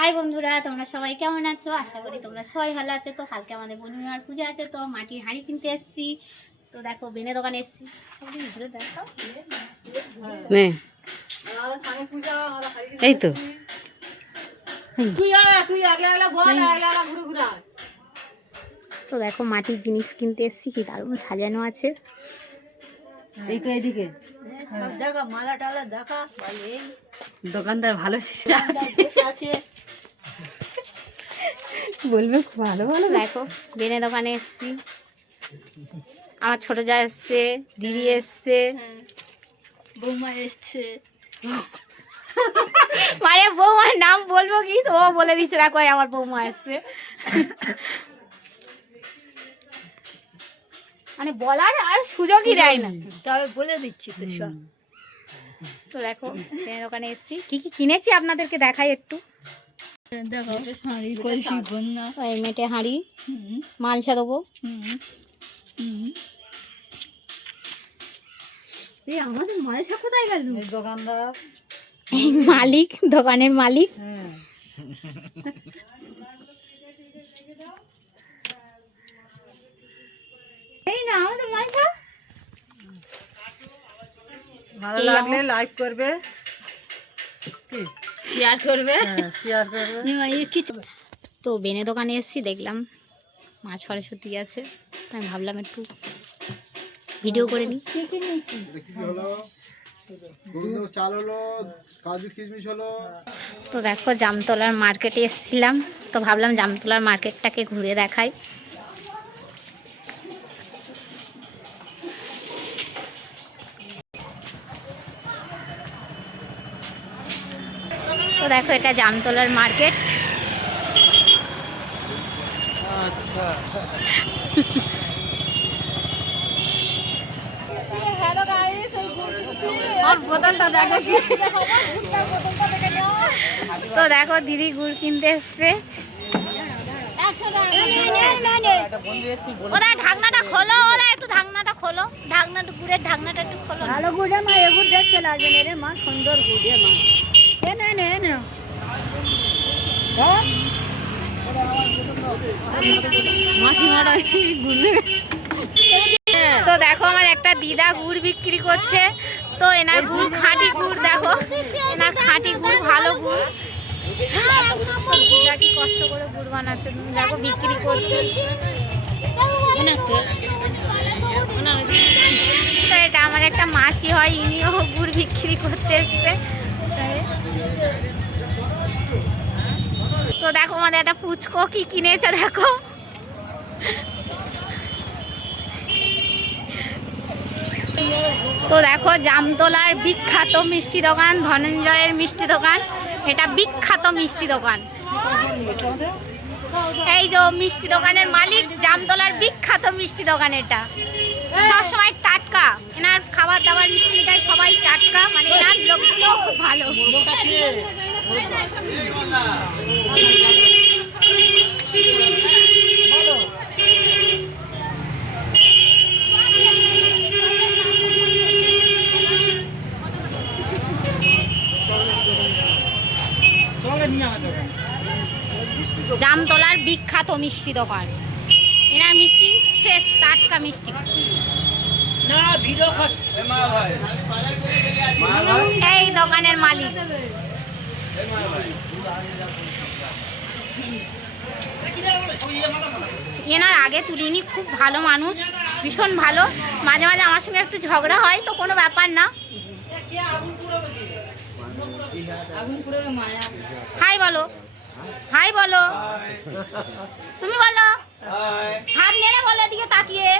High বন্ধুরা, তোমরা সবাই কেমন আছো? আশা করি তোমরা সবাই ভালো আছো। তো কালকে আমাদের পূর্ণিমার পূজা আছে, তো মাটির হাঁড়ি কিনতে এসেছি। তো দেখো বেনে দোকানে এসেছি, সবদিন ঘুরে দেখো। এই তো তো দেখো মাটির জিনিস কিনতে এসেছি, কি দারুণ সাজানো আছে। এইদিকে দেখা মালা টালা দেখা দোকানদার ভালো আছে। বলবে খুব ভালো ভালো। দেখো বেনে দোকানে এসেছি, আমার ছোট যা এসছে, দিদি এসছে, বৌমা এসছে। মানে বৌমার নাম বলবো কি, তো ও বলে দিচ্ছে দেখো আমার বৌমা এসছে। মানে বলার আর সুযোগই দেয় না, তবে বলে দিচ্ছি তো সব। তো দেখো বেনে দোকানে এসেছি, কি কি কিনেছি আপনাদেরকে দেখাই একটু। দেখো শাড়ি কলসি বন্যা এই মেটে হাঁড়ি, মালসা দেবো। এই আমাদের মালসা কোথায় গেল? দোকানদার এই মালিক, দোকানের মালিক। এই না আমাদের মালসা। ভালো লাগলে লাইক করবে, শেয়ার করবে, শেয়ার করবে। কিছু তো বেনে দোকানে এসেছি, দেখলাম মাছ সরস্বতী আছে, তো আমি ভাবলাম একটু ভিডিও করে নিই। তো দেখো জামতলার মার্কেটে এসেছিলাম, তো ভাবলাম জামতলার মার্কেটটাকে ঘুরে দেখাই। তো দেখো এটা জামতলার মার্কেট। আচ্ছা বোতলটা দেখো কি। তো দেখো দিদি গুড় কিনতে এসছে। ওরা ঢাকনাটা খোলো, ওরা একটু ঢাকনাটা খোলো, ঢাকনাটা গুড়ের ঢাকনাটা একটু খোলো। ভালো গুড়ে মা, এগুলো দেখতে লাগবে না রে মা, সুন্দর গুড়ে মা। এ না মাসিমারা ঘুরবে। তো দেখো আমার একটা দিদা গুড় বিক্রি করছে, তো এনার গুড় খাঁটি গুড়, দেখো এনার খাঁটি গুড়, ভালো গুড়। দিদা কি কষ্ট করে গুড় বানাচ্ছে, দেখো বিক্রি করছে। তো এটা আমার একটা মাসি হয়, ইনিও গুড় বিক্রি করতে এসছে। তো দেখো আমাদের একটা পুচকো কি কিনেছে, দেখো তো দেখো জামতলার বিখ্যাত মিষ্টি দোকান, ধনঞ্জয়ের মিষ্টি দোকান, এটা বিখ্যাত মিষ্টি দোকান। এই যে মিষ্টি দোকানের মালিক, জামতলার বিখ্যাত মিষ্টি দোকান, এটা সবসময় টাটকা, এনার খাবার দাবার মিষ্টি মিঠাই সবাই টাটকা, মানে এনার লোকগুলো খুব ভালো। জামতলার বিখ্যাত মিষ্টি দোকান, এনার মিষ্টি ফ্রেশ টাটকা মিষ্টি। এই দোকানের মালিক। এনার আগে তুলিনি, খুব ভালো মানুষ, ভীষণ ভালো। মাঝে মাঝে আমার সঙ্গে একটু ঝগড়া হয়, তো কোনো ব্যাপার না। হাই বলো, হাই বলো, তুমি বলো, হাত নেড়ে বলো, এদিকে তাকিয়ে।